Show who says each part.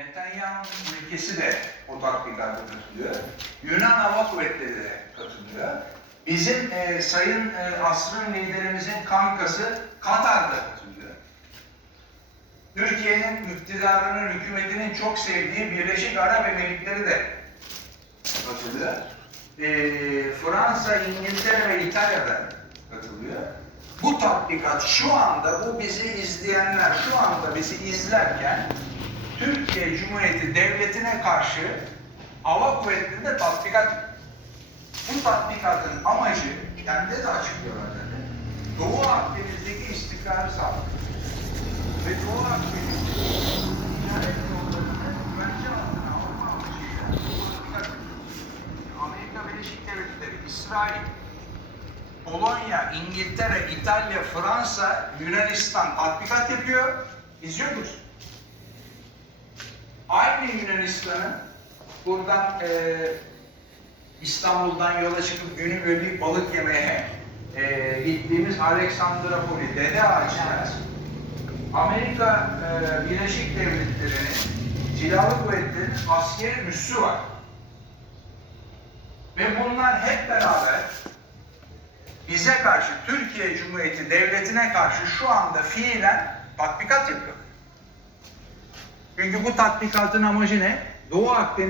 Speaker 1: Netanyahu'nun ülkesi de o tatbikata katılıyor. Yunan Hava Kuvvetleri de katılıyor. Bizim e, Sayın e, Asrın liderimizin kankası Katar da katılıyor. Türkiye'nin iktidarının, hükümetinin çok sevdiği Birleşik Arap Emirlikleri de katılıyor. E, Fransa, İngiltere ve İtalya da katılıyor. Bu tatbikat şu anda, bu bizi izleyenler şu anda bizi izlerken Türkiye Cumhuriyeti Devleti'ne karşı hava kuvvetlerinde tatbikat bu tatbikatın amacı, kendi de açıklıyorlar zaten, Doğu Akdeniz'deki istikrarı sağlamak. Ve Doğu Akdeniz'de ticaret yollarını güvence altına alma amacıyla tatbikat Amerika Birleşik Devletleri, İsrail, Polonya, İngiltere, İtalya, Fransa, Yunanistan tatbikat yapıyor. İzliyor musun? Aynı Yunanistan'ın buradan e, İstanbul'dan yola çıkıp günübirlik balık yemeye e, gittiğimiz Aleksandropoli, Dede Ağaçlar, Amerika e, Birleşik Devletleri'nin silahlı kuvvetlerinin askeri üssü var. Ve bunlar hep beraber bize karşı, Türkiye Cumhuriyeti Devleti'ne karşı şu anda fiilen tatbikat yapıyor. Çünkü bu tatbikatın amacı ne? Doğu Akdeniz